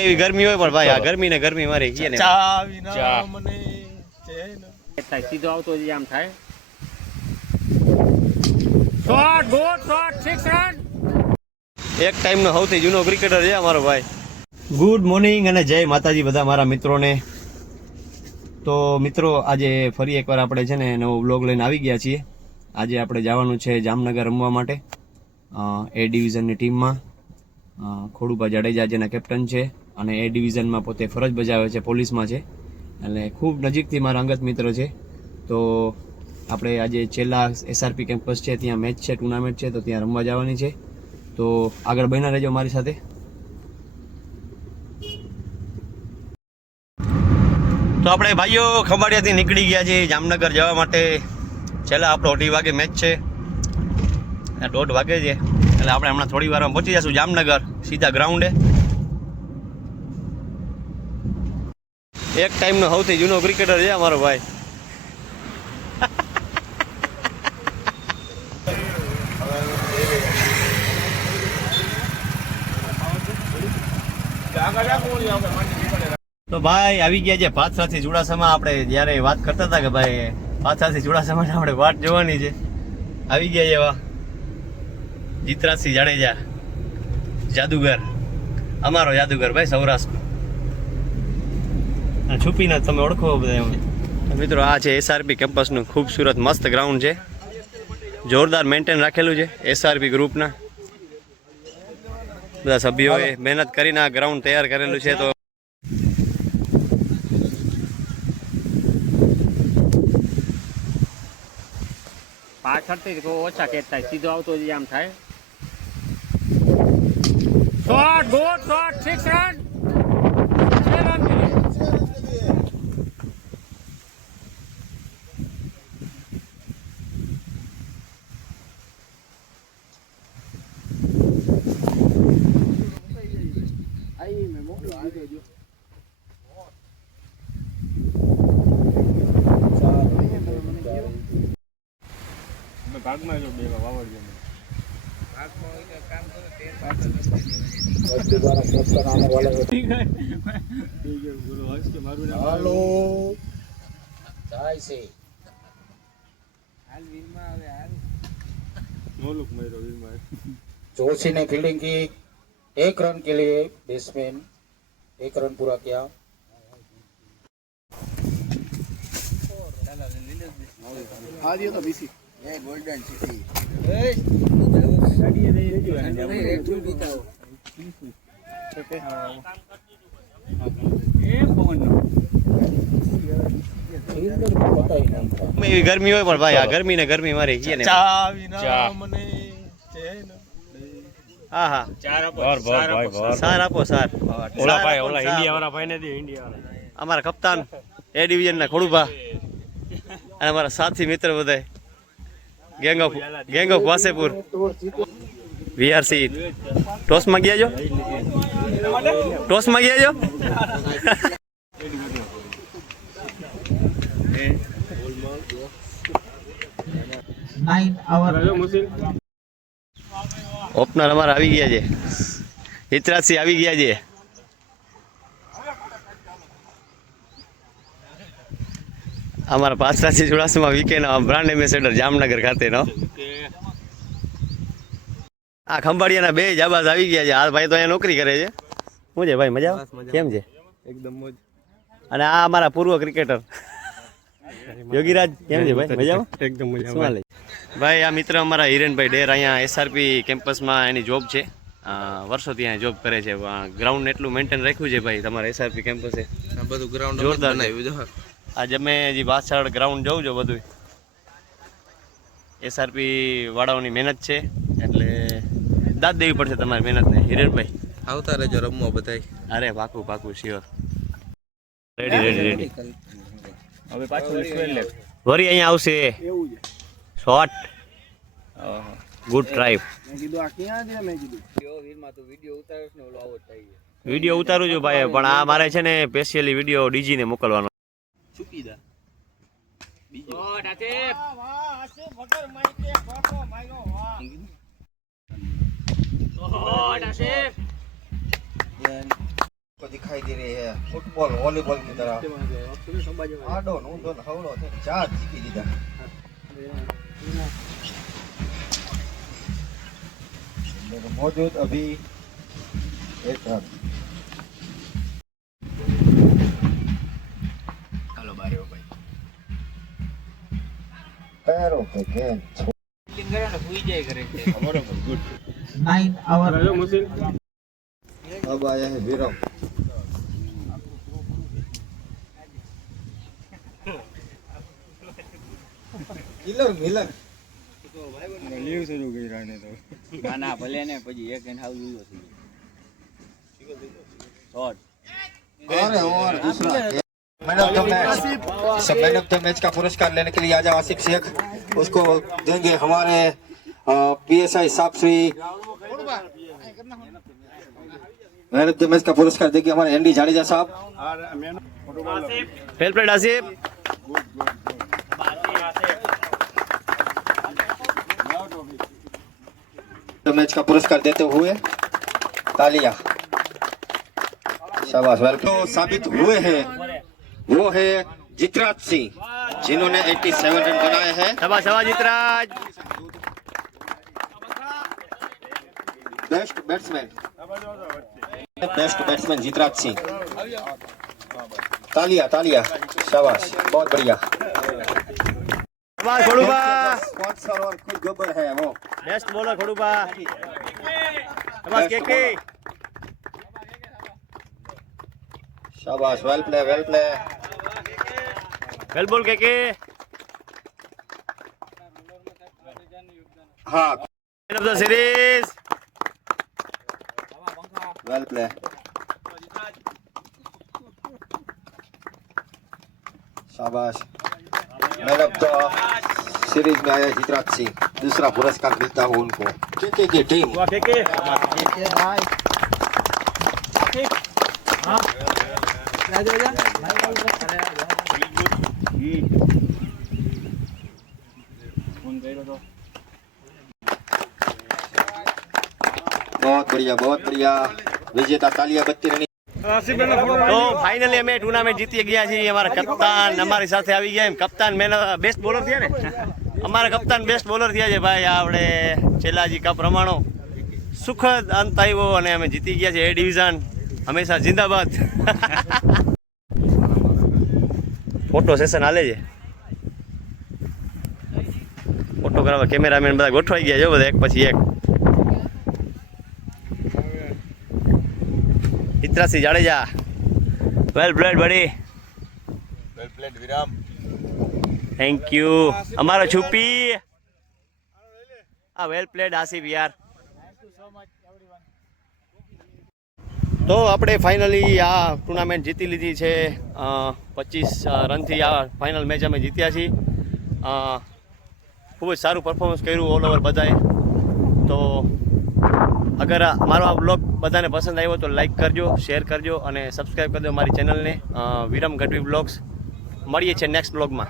એવી ગરમી હોય પણ ભાઈ આ ગરમી ને ગરમી મારી ગઈ ને સીધો આવતો આમ થાય. એક ટાઈમનો સૌથી જૂનો ક્રિકેટર છે અમારો ભાઈ. ગુડ મોર્નિંગ અને જય માતાજી બધા મારા મિત્રોને. તો મિત્રો આજે ફરી એકવાર આપણે છે ને નવો બ્લોગ લઈને આવી ગયા છીએ. આજે આપણે જવાનું છે જામનગર રમવા માટે એ ડિવિઝનની ટીમમાં. ખોડુભા જાડેજા જેના કેપ્ટન છે અને એ ડિવિઝનમાં પોતે ફરજ બજાવે છે, પોલીસમાં છે, એટલે ખૂબ નજીકથી મારા અંગત મિત્ર છે. તો આપણે આજે છેલ્લા એસઆરપી કેમ્પસ છે ત્યાં મેચ છે, ટુર્નામેન્ટ છે, તો ત્યાં રમવા જવાની છે. તો આગળ બન્યા રહેજો મારી સાથે. તો આપણે ભાઈઓ ખંભાળિયાથી નીકળી ગયા છીએ જામનગર જવા માટે. છેલ્લા આપણો 2:30 વાગે મેચ છે, 1:30 વાગે છે, એટલે આપણે હમણાં થોડી વારમાં પહોંચી જઈશું જામનગર સીધા ગ્રાઉન્ડે. એક ટાઈમનો સૌથી જૂનો ક્રિકેટર છે અમારો ભાઈ. તો ભાઈ આવી ગયા છે પાથરાથી ચુડાસમા. આપણે જ્યારે વાત કરતા હતા કે ભાઈ પાથરાથી ચુડાસમાને આપણે વાટ જોવાની છે, આવી ગયા એવા જીતરાજસિંહ જાડેજા, જાદુગર, અમારો જાદુગર ભાઈ સૌરાષ્ટ્ર. છુપીને તમે ઓળખો બધા મિત્રો. આ છે એસઆરપી કેમ્પસનું ખૂબસૂરત મસ્ત ગ્રાઉન્ડ છે, જોરદાર મેન્ટેન રાખેલું છે એસઆરપી ગ્રુપના બધા સભ્યોએ મહેનત કરીને આ ગ્રાઉન્ડ તૈયાર કરેલું છે. તો પાછળથી ઓછા કેચ થાય, સીધો આવતો આમ થાય. ભાગમાં જો બે વાવડ जोशी ने फील्डिंग की, 1 रन के लिए बैट्समैन 1 रन पूरा किया. आज ये तो बीसी ये गोल्डन सिटी એવી ગરમી હોય પણ ભાઈ આ ગરમી ને ગરમી મારી ગઈ ને. હા હા સાર આપો સાર. ઓલા ભાઈ ઓલા ઇન્ડિયા વાળા ભાઈ ને દે, ઇન્ડિયા વાળા અમારા કપ્તાન એ ડિવિઝનના ખોડુભા અને અમારા સાથી મિત્ર બધા ગેંગ ઓફ વાસેપુર. વીઆરસી ટોસમાં ગયા છો, ટોસમાં ગયા છો. ઓપનર અમારા આવી ગયા છે, હિતરાજસિંહ આવી ગયા છે. અમારા પાછળથી ચુડાસમા વીકેનો બ્રાન્ડ એમ્બેસેડર જામનગર ખાતેનો. આ ખંભાળિયાના 2 જાબાઝ આવી ગયા છે. આ ભાઈ તો અહીંયા નોકરી કરે છે. શું છે ભાઈ, મજા કેમ છે? એકદમ મોજ. અને આ અમારા પૂર્વ ક્રિકેટર યોગીરાજ, કેમ છે ભાઈ, મજામાં? એકદમ મજા. શું હાલે ભાઈ? આ મિત્ર અમારા હિરેનભાઈ ડેર અહીંયા એસઆરપી કેમ્પસમાં એની જોબ છે, વર્ષોથી અહીંયા જોબ કરે છે. ગ્રાઉન્ડ એટલું મેન્ટેન રાખ્યું છે ભાઈ તમારા એસઆરપી કેમ્પસે, બધું ગ્રાઉન્ડ જોરદાર બનાવ્યું છે. આજે અમે જે પાછળ ગ્રાઉન્ડ જોઉં છો બધું એસઆરપી વાળાઓની મહેનત છે, એટલે દાદ દેવી પડશે તમારી મહેનતને. હિરેનભાઈ આવતા રહેજો રમવા બધાય. અરે પાકું પાકું શ્યોર. Ready ready ready. હવે પાછું વરી અહીંયા આવશે શોટ. Good try. વિડીયો ઉતારું છું ભાઈ, પણ આ મારે છે ને સ્પેશિયલી વિડીયો ડીજીને મોકલવાનો. को दिखाई दे रही है फुटबॉल वॉलीबॉल की तरह आडो नूंदो हवड़ो थे 4 जीती दीदा मौजूद अभी एक रन हेलो भाई पैरों पे गेंद अब आया है विरम કિલર મિલર લીવ શરૂ કરી રાને તો ના ના ભલે ને પછી એક એન હાવ લીધો છે શોટ अरे और दूसरा man of the match man of the match का पुरस्कार लेने के लिए आजा आसिफ शेख उसको देंगे हमारे पीएसआई साहब Shri man of the match का पुरस्कार देंगे हमारे एनडी जाडेजा साहब वेल प्लेड आसिफ मैच का पुरस्कार देते हुए तालियां शाबाश वेल तो साबित हुए हैं वो है जितराज सिंह जिन्होंने 87 रन बनाए हैं शाबाश शाबाश जितराज बेस्ट बैट्समैन जितराज सिंह तालियां तालियां शाबाश बहुत बढ़िया शाबाश खोडूबा स्पॉन्सर और खुद गब्बर है वो बेस्ट बॉलर खोडूबा शाबाश केके शाबाश वेल प्ले वेल बोल केके हाँ man of the series well play शाबाश मैन ऑफ द सीरीज में आया जितराज सिंह दूसरा पुरस्कार मिलता हो उनको केके की टीम बहुत बढ़िया विजेता तालियां बत्ती रनी तो फाइनली અમે ટુર્નામેન્ટ જીતી ગયા છીએ અમારા કપ્તાન અમારી સાથે આવી ગયા કપ્તાન મેન બેસ્ટ બોલર થયા ને અમારા કપ્તાન બેસ્ટ બોલર થયા છે ભાઈ આપણે છેલ્લાજી કપ રમાણો સુખદ અંત આવ્યો અને અમે જીતી ગયા છે એ ડિવિઝન હંમેશા જિંદાબાદ ફોટો સેશન હાલે છે ફોટોગ્રાફર કેમેરામેન બધા ગોઠવાઈ ગયા છે બધા એક પછી એક ઇતરાસી જાડેજા વેલ પ્લેડ બડી વેલ પ્લેડ વિરામ થેન્ક યુ અમારો છુપી આ વેલ પ્લેડ આસિફ યાર તો આપણે ફાઇનલી આ ટુર્નામેન્ટ જીતી લીધી છે 25 રનથી આ ફાઇનલ મેચ અમે જીત્યા છીએ ખૂબ જ સારું પરફોર્મન્સ કર્યું ઓલ ઓવર બધાએ તો અગર મારો આ બ્લોગ બધાને પસંદ આવ્યો તો લાઈક કરજો શેર કરજો અને સબસ્ક્રાઈબ કરજો મારી ચેનલને વિરમ ગઢવી બ્લોગ્સ મળીએ છીએ નેક્સ્ટ બ્લોગમાં